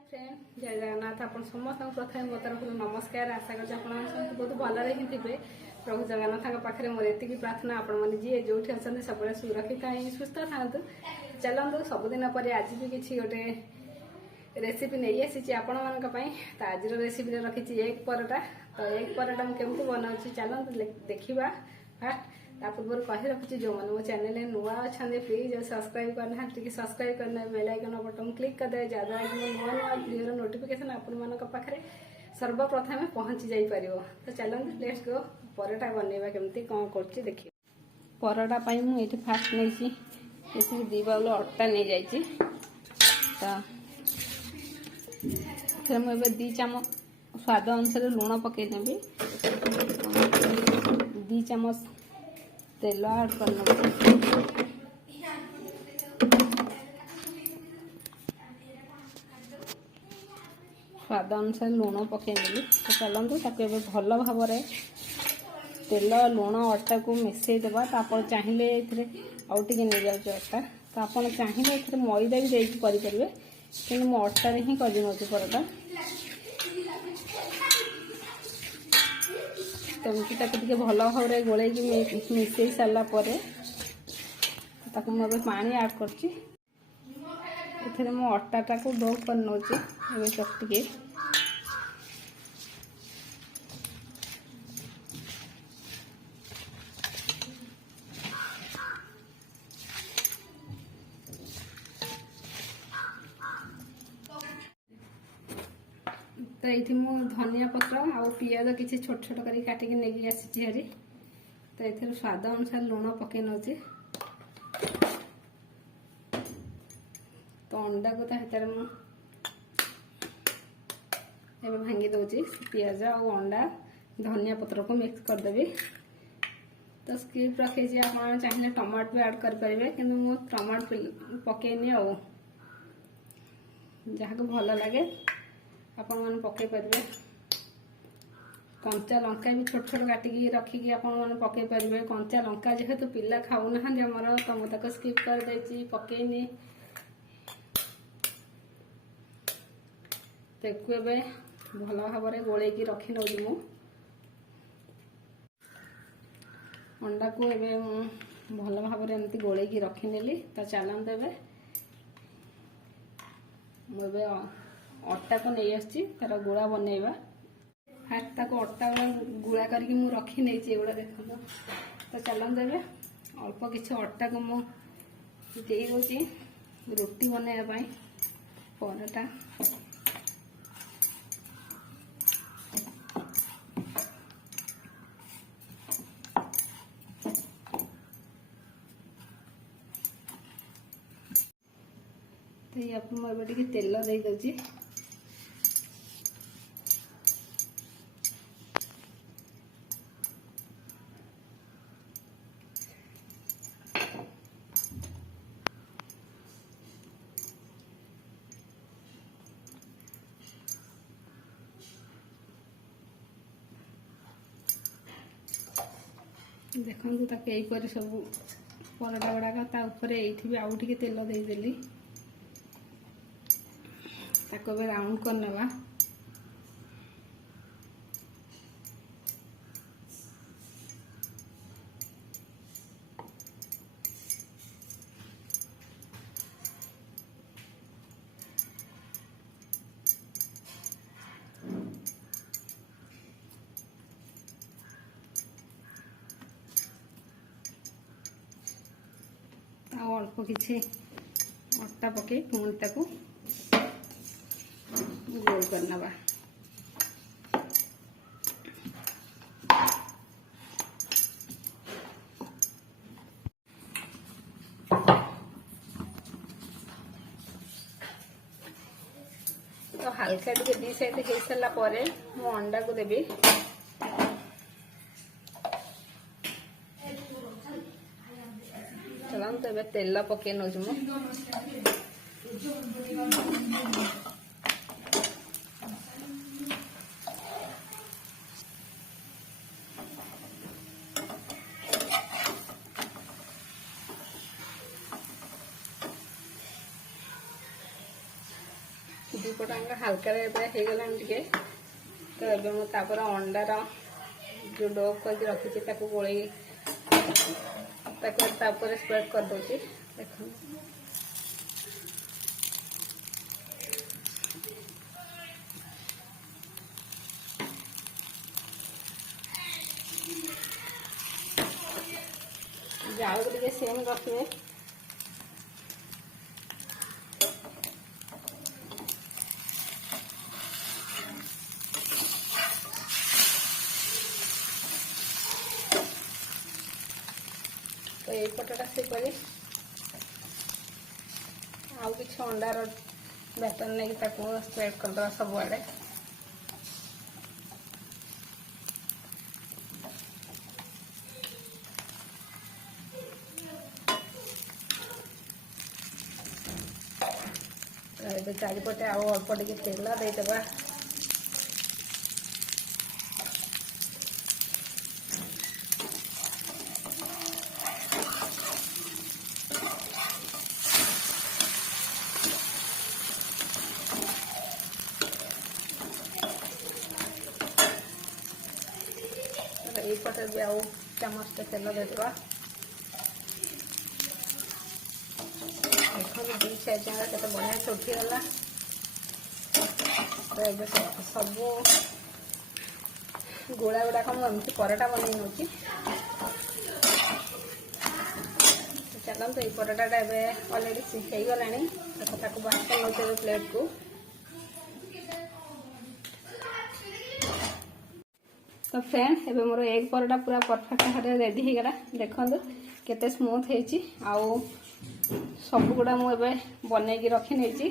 Friend जय जगन्नाथ आपण समस्त प्रथम मो तरफ नमस्कार। आशा कर बहुत भलरे ही थे। प्रभु जगन्नाथ पाखे मोर एति प्रार्थना आपण मैंने जी जो अच्छा सब सुरक्षित ही सुस्थ था। चलतु सबुदिन पर आज भी किसी गोटे रेसिपी नहीं आसी आपण मान आज रेसिपी रखी एग परोटा। तो एग परोटा मुझे केमती बनाऊँ चलते देखा। फास्ट पूर्व कही रखुच्छी जो मैंने मो चैनल नुआ अच्छा प्लीज सब्सक्राइब करना टी सब्सक्राइब करना बेल आइकन बटन क्लिक करदे जहाँद्वारा कि नुआ नुआ वीडियो नोटिफिकेशन आपण पाखे सर्वप्रथम पहुँची जापर। तो चलते लेट्स गो परोटा बनवा केमती कौन कर देखिए। परोटा मुझे फास्ट नहीं दी बाउल अटा नहीं जाइए। तो मुझे 2 चामच स्वाद अनुसार लुण पकईनेबी 2 चामच तेल ऐड कर स्वाद अनुसार लुण पकईनेबी। तो चलतु ताको भल भाव तेल लुण अटा को मिसईदेवा। तो आप चाहिए आउ टे नहीं जाऊँ अटा। तो आप चाहिए मैदा भी देपारे कि मुझे अटारे ही कर परोटा। तमती टे भल भाव गोल मिसई सारा मुझे पानी ऐड कर अटाटा को डो कर नौचे चटके। तो ये मु धनिया पत्र आ पियाज किसी छोट छोट कर काटिक नहीं आसी हारी। तो ये स्वाद अनुसार लुण पकई नौचे। तो अंडा को तो मुझे भांगी दौची पियाज आ अंडा धनिया पत्र को मिक्स करदेवी। तो स्किप रखी आप चाहिए टमाटो भी ऐड करेंगे कि टमाटो पकईनी आ जहाँ को भल लगे आपण मैंने पकई पारे। कंचा लंका भी छोट छोट काटिकी रखिकी आपण मैंने पकई पारे। कंचा लंका जेहेतु पिला खाऊना आमर तो मुझे स्किप कर देती पकईनी। भल भाव गोल रखी नौ मु अंडा को एवं भल भाव एमती गोल रखी नेली। तो चलते मुझे अटा को नहीं आसी तार गुड़ा बनइबा। फास्ट ताको अटा गुड़ा करके मु रखी नहीं एगुड़ा देखो। तो चलते अल्प किसी अटा को मुझे रोटी बनवाई परोटा। तो ये मुझे तेल दे दूची। देखो ताकि यहीपर सब परोटा गुड़ाक ये आउ टे तेल देदेली। ताको राउंड करनेवा। अल्प किसी अटा पकई पुणी ताको गोल करनवा। तो हल्का टे दी साइड हो सारा मु अंडा को देवी। चलते तेल पकई नौ दीपट हल्का हो गलानी तो ये मुझे अंडार जो डो करके रखी गोल स्प्रेड कर दूसरी देख जाल को सेम रखिए तो ये पटटा से करी आउ कि अंडार बैटर नहीं स्प्रेड करदे सबुआड़े चारिपटे आउ अल्प टे तेल देदेबा पटे भी आउ चामच तेल देदेबा देखो दी साइड के बढ़िया से उठीगला तो ये सब गोला गुड़ाक मुझे पराटा बन नौची चलते ये पराटा अलरेडी सिखाई गला बाहर कर नौ प्लेट को तो फ्रेंड एबे मोर एग परोटा पूरा परफेक्ट भाव रेडी हो गला देखो केते स्मूथ होइची आउ सब गुड़ा मुझे बनई रखी नहीं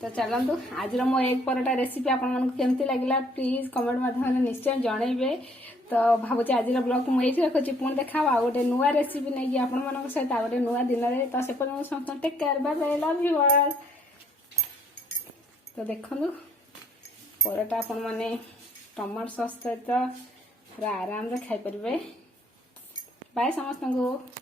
तो चलतु आज मो एग परोटा रेसिपी आपन केमती लगिला प्लीज कमेंट माध्यम निश्चय जनइबे तो भावुची आज ब्लॉग को मुझे रखुची पुणी देखा आ गोटे नुआ रेसिपी नहीं आपण सहित आ गोटे नुआ दिन में तो से समस्त take care bye bye love you all. तो देखो परोटा आपण माने टमाटो सॉस सहित पूरा आराम से खाई पारे बाय समस्त को।